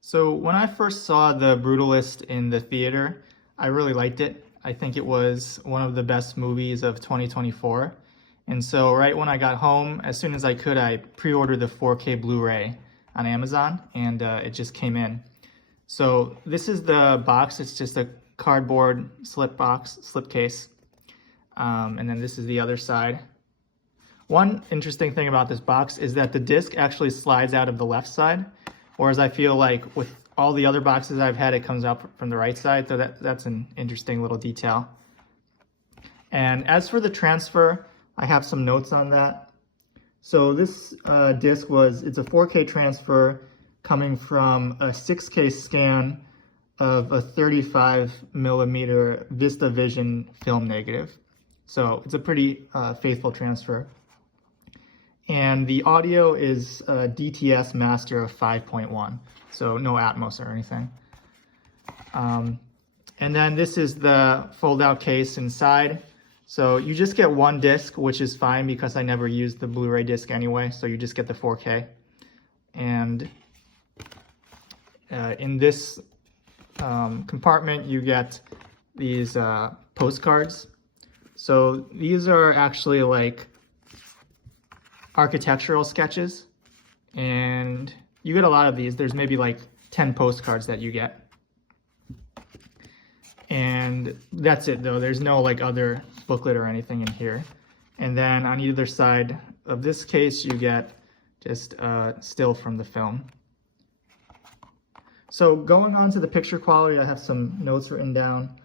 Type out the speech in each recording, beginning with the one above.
So when I first saw The Brutalist in the theater, I really liked it. I think it was one of the best movies of 2024. And so right when I got home, as soon as I could, I pre-ordered the 4K Blu-ray on Amazon, and it just came in. So this is the box. It's just a cardboard slip case. And then this is the other side. One interesting thing about this box is that the disc actually slides out of the left side, whereas I feel like with all the other boxes I've had, it comes out from the right side. So that's an interesting little detail. And as for the transfer, I have some notes on that. So this disc it's a 4K transfer coming from a 6K scan of a 35 millimeter VistaVision film negative. So it's a pretty faithful transfer. And the audio is a DTS master of 5.1, so no Atmos or anything. And then this is the fold-out case inside. So you just get one disc, which is fine because I never used the Blu-ray disc anyway, so you just get the 4K. And in this compartment, you get these postcards. So these are actually like architectural sketches, and you get a lot of these. There's maybe like 10 postcards that you get. And that's it though. There's no like other booklet or anything in here. And then on either side of this case, you get just still from the film. So going on to the picture quality, I have some notes written down.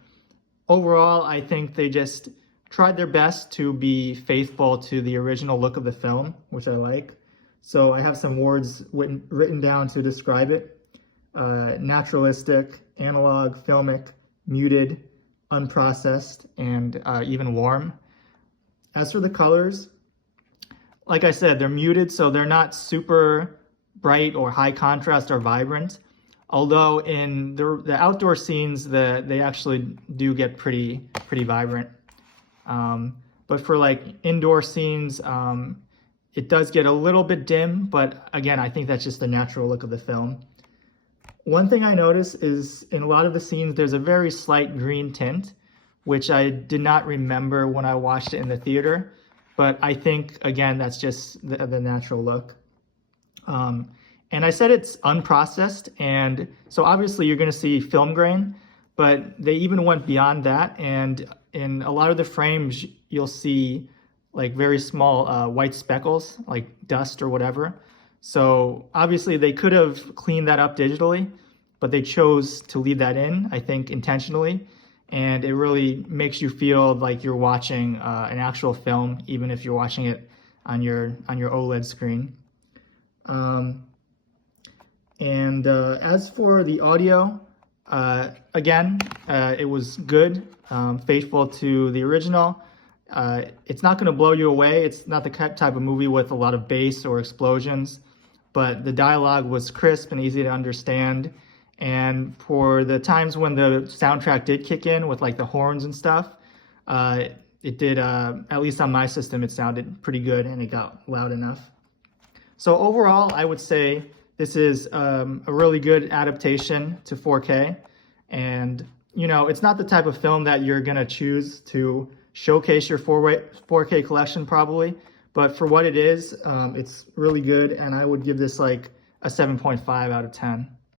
Overall, I think they just tried their best to be faithful to the original look of the film, which I like. So I have some words written down to describe it. Naturalistic, analog, filmic, muted, unprocessed, and even warm. As for the colors, like I said, they're muted, so they're not super bright or high contrast or vibrant. Although in the outdoor scenes, they actually do get pretty vibrant. But for like indoor scenes, it does get a little bit dim, but again, I think that's just the natural look of the film. One thing I noticed is in a lot of the scenes, there's a very slight green tint, which I did not remember when I watched it in the theater, but I think, again, that's just the natural look. And I said it's unprocessed, and so obviously you're gonna see film grain, but they even went beyond that, and in a lot of the frames, you'll see like very small white speckles, like dust or whatever. So obviously they could have cleaned that up digitally, but they chose to leave that in, I think intentionally. And it really makes you feel like you're watching an actual film, even if you're watching it on your OLED screen. As for the audio, again, it was good, faithful to the original. It's not going to blow you away. It's not the type of movie with a lot of bass or explosions, but the dialogue was crisp and easy to understand. And for the times when the soundtrack did kick in with like the horns and stuff, it did, at least on my system, it sounded pretty good and it got loud enough. So overall, I would say this is a really good adaptation to 4K. And, you know, it's not the type of film that you're going to choose to showcase your 4K collection probably. But for what it is, it's really good. And I would give this like a 7.5 out of 10.